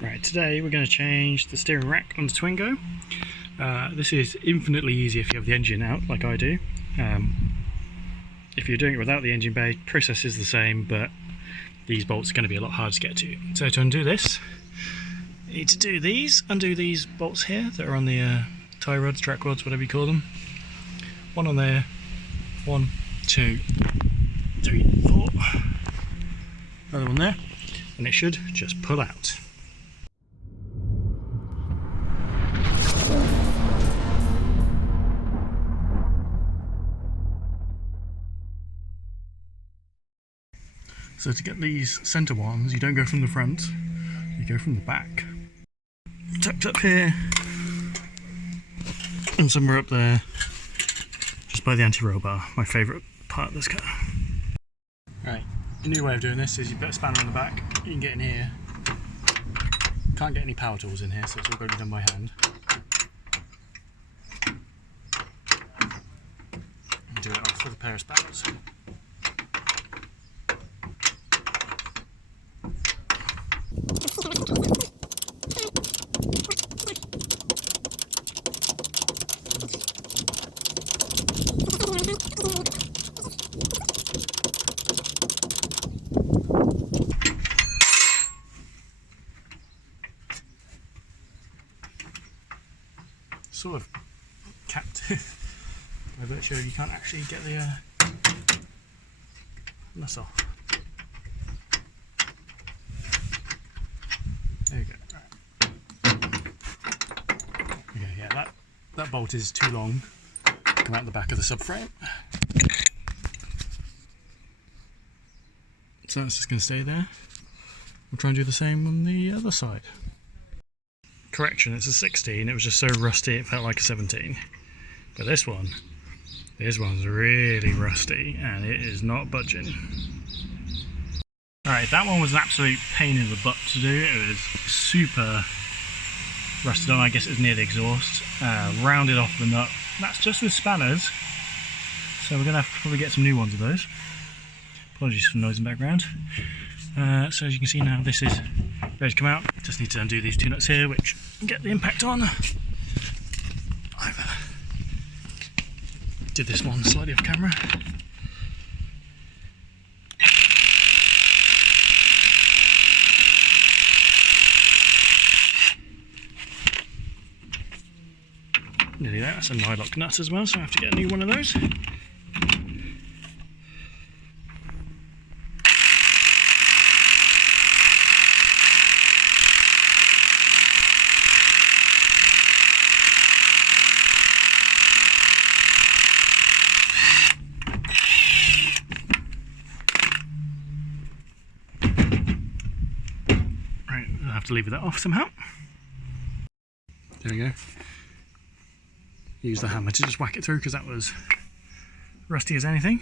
Right, today we're going to change the steering rack on the Twingo. This is infinitely easier if you have the engine out, like I do. If you're doing it without the engine bay, process is the same, but these bolts are going to be a lot harder to get to. So to undo this, you need to undo these bolts here that are on the tie rods, track rods, whatever you call them. One on there, 1, 2, 3, 4. Another one there, and it should just pull out. So to get these centre ones, you don't go from the front, you go from the back. Tucked up here, and somewhere up there, just by the anti-roll bar, my favourite part of this car. Right, a new way of doing this is you put a spanner on the back, you can get in here. Can't get any power tools in here, so it's all got to be done by hand. And do it off with a pair of spanners. Sort of captive by virtue of you can't actually get the nuts off. There you go. Right. Okay, yeah, that bolt is too long. Come out the back of the subframe. So that's just going to stay there. We'll try and do the same on the other side. Correction, it's a 16, it was just so rusty it felt like a 17. But this one's really rusty and it is not budging. Alright, that one was an absolute pain in the butt to do. It was super rusted on, I guess it was near the exhaust. Rounded off the nut. That's just with spanners, so we're going to have to probably get some new ones of those. Apologies for the noise in the background. So as you can see now, this is ready to come out. Just need to undo these two nuts here, which get the impact on. I've did this one slightly off camera. Nearly there. That's a nylock nut as well, so I have to get a new one of those. I'll have to lever that off somehow. There we go. Use the hammer to just whack it through because that was rusty as anything.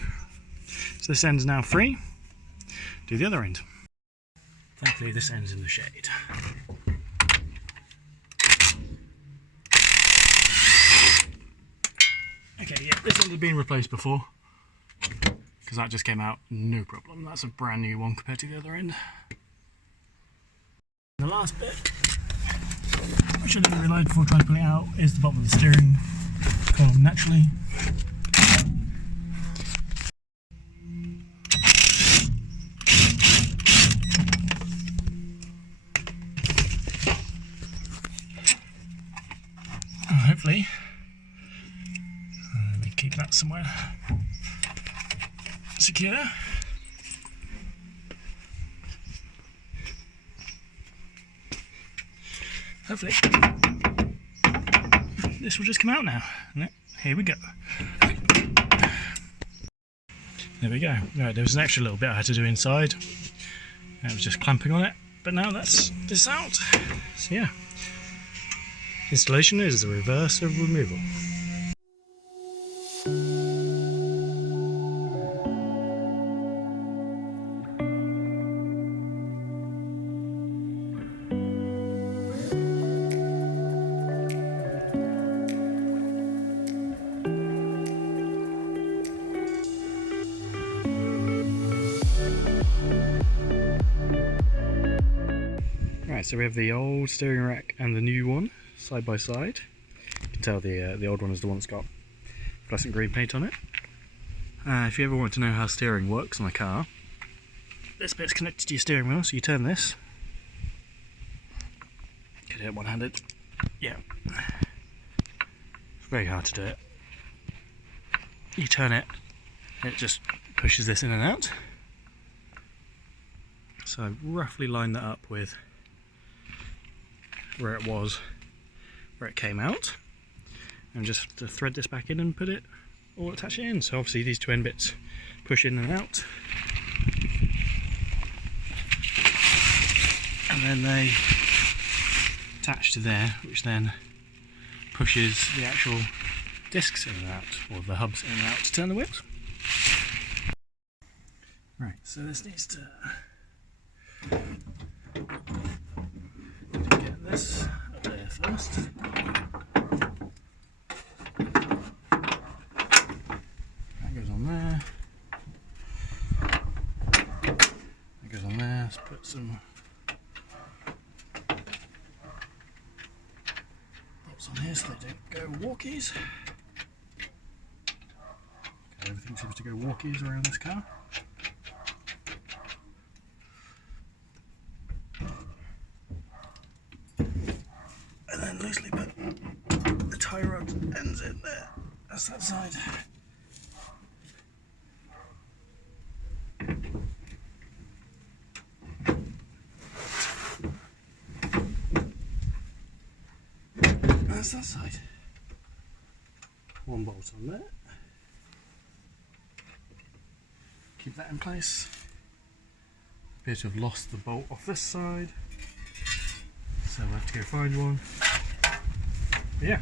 So this end's now free. Do the other end. Thankfully this end's in the shade. Okay, yeah, this end had been replaced before because that just came out no problem. That's a brand new one compared to the other end. The last bit, which I didn't realise before trying to pull it out, is the bottom of the steering column naturally. And hopefully, let me keep that somewhere secure. Hopefully this will just come out now. Here we go. There we go. Right, there was an extra little bit I had to do inside. I was just clamping on it, but now that's this out. So yeah, installation is the reverse of removal. Right, so we have the old steering rack and the new one side by side. You can tell the old one is the one that's got fluorescent green paint on it. If you ever want to know how steering works on a car, this bit's connected to your steering wheel, so you turn this. Get it one-handed. Yeah. It's very hard to do it. You turn it, it just pushes this in and out. So roughly line that up with where it was, where it came out, and just have to thread this back in and put it all attach it in. So obviously these two end bits push in and out, and then they attach to there, which then pushes the actual discs in and out, or the hubs in and out to turn the wheels. Right, so this needs to get this up there first. That goes on there. That goes on there. Let's put some bolts on here so they don't go walkies. Okay, everything seems to go walkies around this car. Loosely put the tie rod ends in there. That's that side. That's that side. One bolt on there. Keep that in place. Appear to have lost the bolt off this side, so we'll have to go find one. But yeah,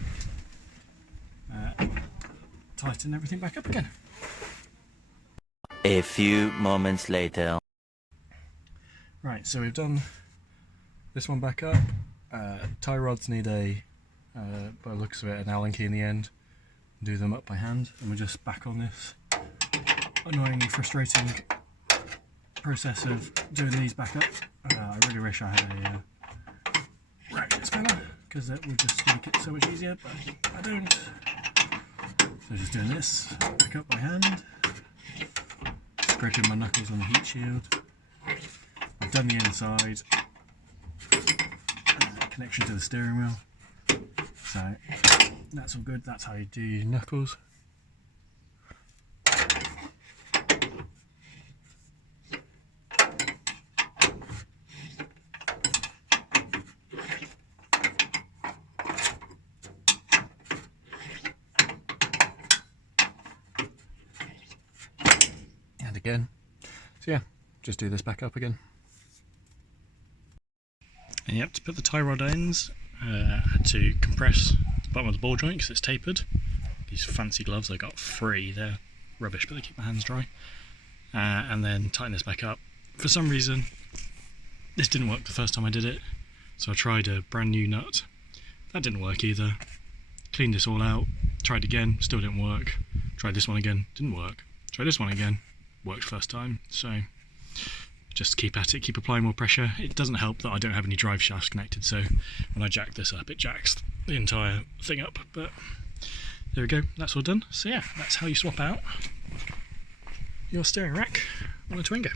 tighten everything back up again. A few moments later. Right, so we've done this one back up. Tie rods need by the looks of it, an Allen key in the end. Do them up by hand, and we're just back on this annoyingly frustrating process of doing these back up. I really wish I had a ratchet spanner, because that would just make it so much easier, but I don't. So just doing this, back up by hand, scraping my knuckles on the heat shield. I've done the inside, connection to the steering wheel, so that's all good. That's how you do your knuckles. Again, so yeah, just do this back up again. And yep, to put the tie rod ends, I had to compress the bottom of the ball joint because it's tapered. These fancy gloves I got free, they're rubbish but they keep my hands dry. And then tighten this back up. For some reason this didn't work the first time I did it, so I tried a brand new nut. That didn't work either. Cleaned this all out, tried again, still didn't work. Tried this one again, didn't work. Tried this one again, worked first time. So just keep at it, keep applying more pressure. It doesn't help that I don't have any drive shafts connected, so when I jack this up, it jacks the entire thing up. But there we go, that's all done. So yeah, that's how you swap out your steering rack on a Twingo.